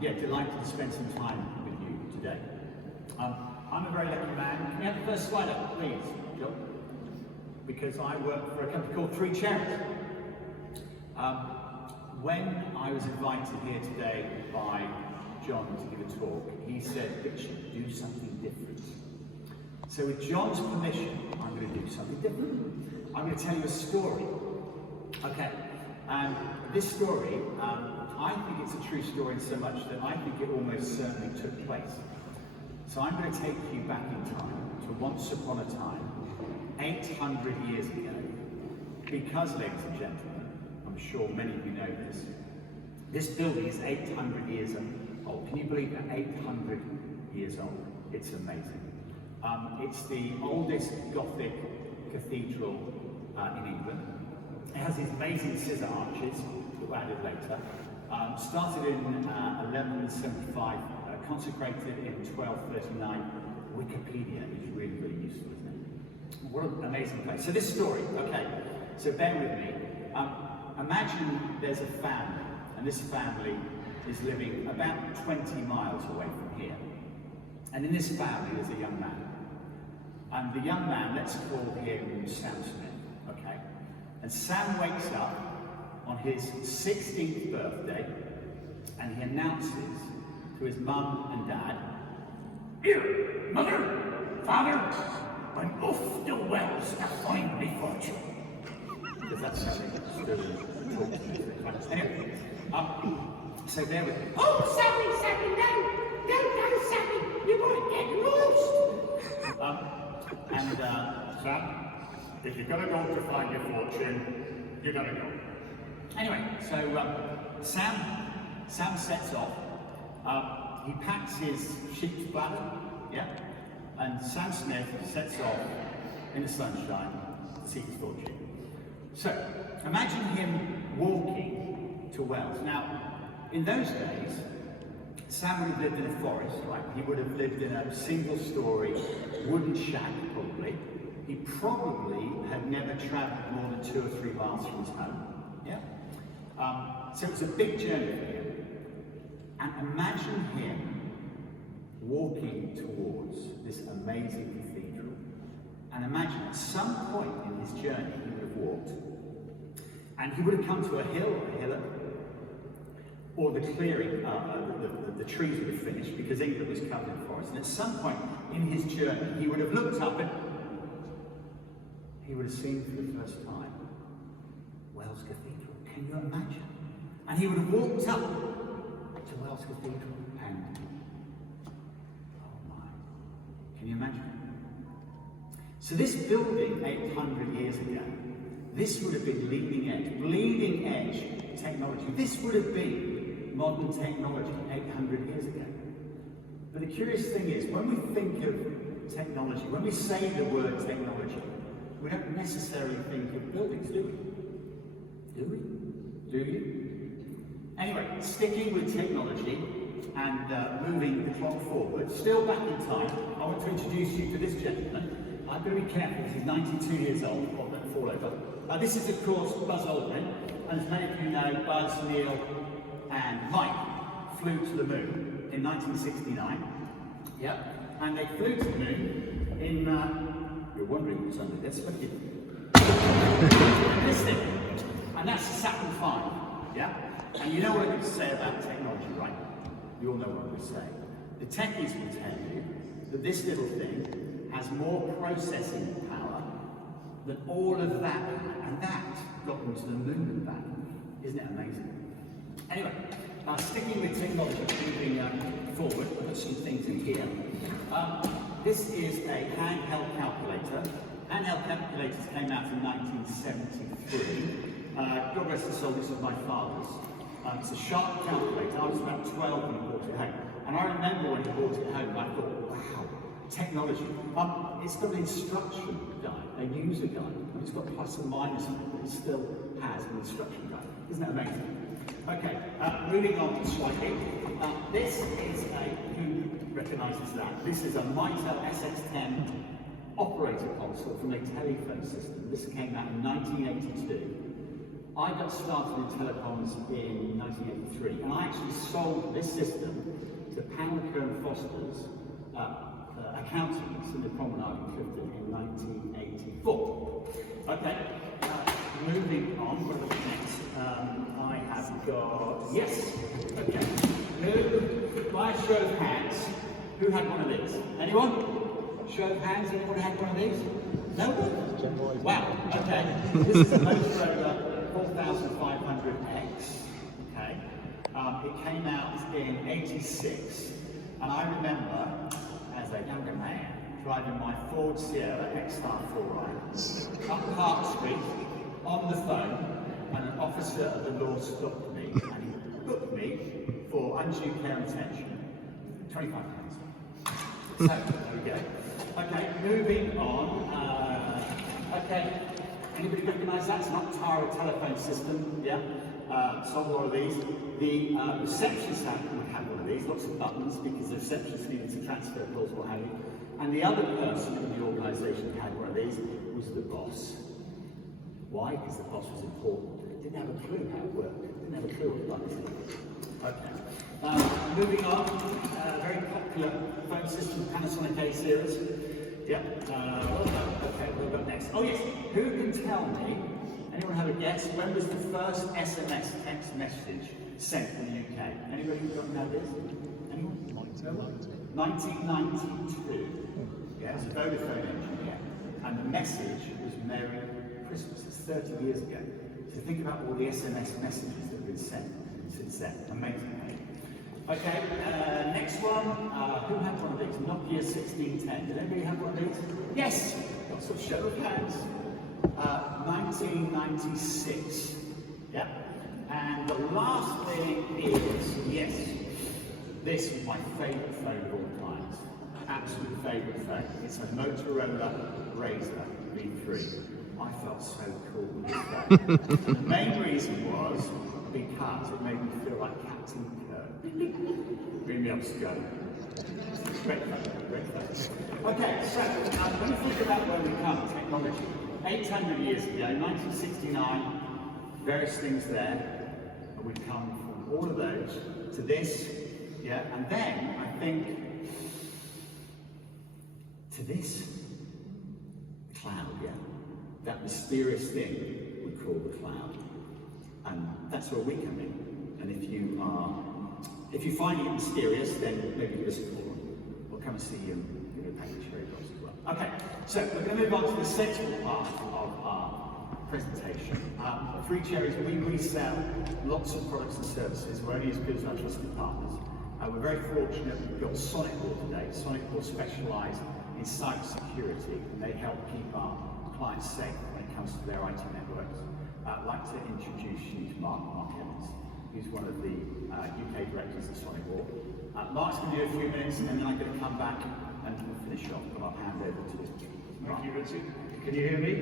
yeah, delighted to spend some time with you today. I'm a very lucky man. Can we have the first slide up, please, John? Because I work for a company called Three Cherries. When I was invited here today by John to give a talk, he said, Richard, do something different. So with John's permission, I'm going to do something different. I'm going to tell you a story. Okay, and this story, I think it's a true story in so much that I think it almost certainly took place. So I'm going to take you back in time to once upon a time, 800 years ago, because, ladies and gentlemen, I'm sure many of you know this building is 800 years old. Can you believe that? 800 years old. It's amazing. It's the oldest Gothic cathedral in England. It has these amazing scissor arches that were added later. Started in 1175, consecrated in 1239. Wikipedia is really, really useful, isn't it? What an amazing place. So this story, okay, so bear with me. Imagine there's a family, and this family is living about 20 miles away from here. And in this family there's a young man. And the young man, let's call him Sam Smith, okay? And Sam wakes up on his 16th birthday, and he announces to his mum and dad, "Here, mother, father, I'm off to Wales to find my fortune." Because that's how they talk to me. Anyway, so there we go. Oh, Sammy, no, Sammy, you want to get lost. Sam, if you're going to go to find your fortune, you're going to go. Anyway, so Sam sets off. He packs his sheep's bladder, yeah, and Sam Smith sets off in the sunshine to seek his fortune. So, imagine him walking to Wales. Now, in those days, Sam would have lived in a forest, right? He would have lived in a single-story wooden shack, probably. He probably had never travelled more than 2 or 3 miles from his home. Yeah. So it was a big journey for him. And imagine him walking towards this amazing cathedral. And imagine at some point in his journey he would have walked, and he would have come to a hill, or a hillock, or the clearing, the trees would have finished because England was covered in forest. And at some point in his journey, he would have looked up and he would have seen for the first time Wells Cathedral. Can you imagine? And he would have walked up to Wells Cathedral and, oh my, can you imagine? So this building 800 years ago, this would have been bleeding edge technology. This would have been modern technology 800 years ago. But the curious thing is, when we think of technology, when we say the word technology, we don't necessarily think of buildings, do we? Do we? Do you? Anyway, sticking with technology and moving the clock forward, still back in time, I want to introduce you to this gentleman. I'm going to be careful, he's 92 years old, I'll let fall over. This is, of course, Buzz Aldrin, and as many of you know, Buzz, Neil, and Mike flew to the moon in 1969. Yep, and they flew to the moon in, you're wondering what's under this, look at this thing, and that's the Saturn V, yeah? And you know what I'm going to say about technology, right? You all know what I'm going to say. The techies will tell you that this little thing has more processing power than all of that, and that got them to the moon and back. Isn't it amazing? Anyway, sticking with technology, moving forward, I've got some things in here. This is a handheld calculator. Handheld calculators came out in 1973. God rest his soul, this was my father's. It's a sharp calculator. I was about 12 when he brought it home. And I remember when he brought it home, I thought, wow, technology. It's got an instruction guide, a user guide. It's got plus and minus, but it still has an instruction guide. Isn't that amazing? Okay, moving on slightly. This is who recognises that? This is a Mitel SX10 operator console from a telephone system. This came out in 1982. I got started in telecoms in 1983, and I actually sold this system to Poundker and Foster's accountants in the Promenade in Clifton in 1984. Okay, moving on, what have we got next? I have got, yes, okay. Who, by a show of hands, who had one of these? Anyone? Show of hands, anyone had one of these? No one? Wow, okay. This is a Motorola 4500X, okay? It came out in '86, and I remember, as a younger man, driving my Ford Sierra X-Star 4i up Park Street on the phone, and an officer of the law stopped me and he booked me for undue care and attention, £25. So, there we go. Okay, moving on. Okay, anybody recognise that? It's not Tara telephone system, yeah? Sold one of these. The receptionist would have one of these, lots of buttons, because the receptionist needed to transfer calls, what have you. And the other person in the organisation who had one of these was the boss. Why? Because the boss was important. Didn't have a clue how it worked. Didn't have a clue what the buttons were. Okay. Moving on, very popular phone system, Panasonic A series. Yep. Well done. Okay, what have we got next? Oh yes, who can tell me, anyone have a guess, when was the first SMS text message sent in the UK? Anybody who doesn't know this? Anyone? 1992. Yeah, it's a Vodafone engineer. And the message was Merry Christmas. It's 30 years ago. So think about all the SMS messages that have been sent since then. Amazing. Okay, next one. Who had one of these? Nokia 1610. Did anybody have one of these? Yes! Lots of show of hands. 1996. Yep. And the last thing is, yes, this is my favourite phone of all times. Absolute favourite phone. It's a Motorola Razr V3. I felt so cool with this phone. And the main reason was because it made me feel like Captain Kirk. Bring me up to go. Great phone, great phone. Okay, so when you think about where we come, technology, 800 years ago, 1969, various things there, and we come from all of those to this, yeah, and then I think to this cloud, yeah, that mysterious thing we call the cloud, and that's where we come in. And if you find it mysterious, then maybe give us a call. We'll come and see you and give you a package very close as well. Okay, so we're going to move on to the central part of our presentation. Free Cherries, we resell lots of products and services. We're only as good as our trusted partners. We're very fortunate we've got Sonic War today. Sonic War specialise in cyber security, and they help keep our clients safe when it comes to their IT networks. I'd like to introduce you to Mark Evans, who's one of the UK directors of Sonic War. Mark's going to do a few minutes, and then I'm going to come back and we'll finish off, and I'll hand over to Mark. Thank you, Richard. Can you hear me?